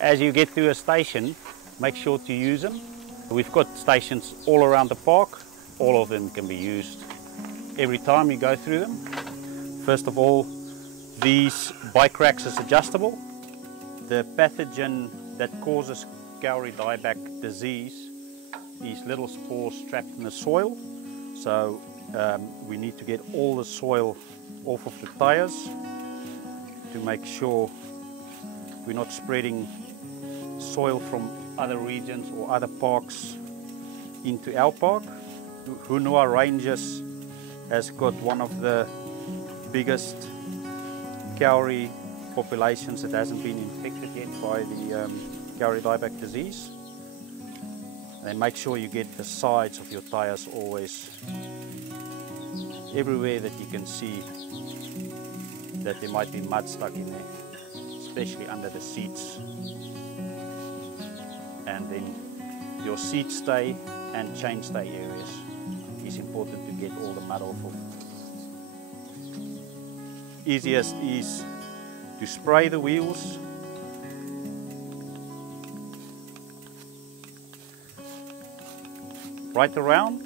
As you get through a station, make sure to use them. We've got stations all around the park. All of them can be used every time you go through them. First of all, these bike racks is adjustable. The pathogen that causes Kauri dieback disease, these little spores trapped in the soil. So we need to get all the soil off of the tires to make sure we're not spreading soil from other regions or other parks into our park. Hūnua Ranges has got one of the biggest Kauri populations that hasn't been infected yet by the Kauri dieback disease. And make sure you get the sides of your tires always everywhere that you can see that there might be mud stuck in there, especially under the seats. And then your seat stay and chain stay areas is important to get all the mud off of. Easiest is to spray the wheels. Right around.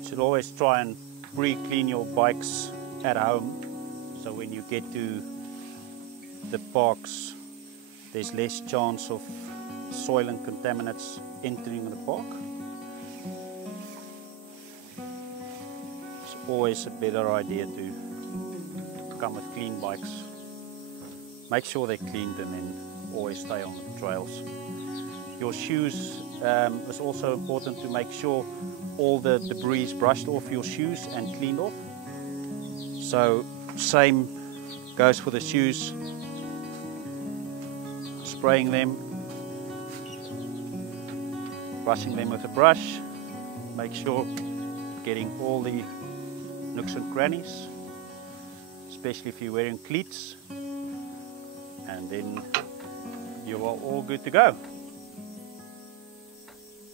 You should always try and pre-clean your bikes at home, so when you get to the parks there's less chance of soil and contaminants entering the park. It's always a better idea to come with clean bikes. Make sure they're cleaned and then always stay on the trails. Your shoes is also important to make sure all the debris is brushed off your shoes and cleaned off. So same goes for the shoes. Spraying them, brushing them with a brush. Make sure getting all the nooks and crannies, especially if you're wearing cleats, and then you are all good to go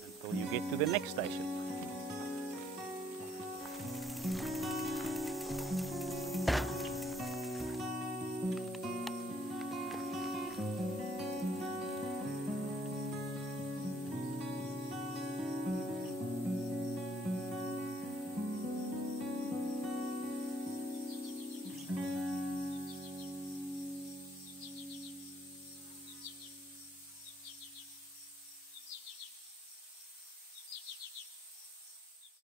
until you get to the next station.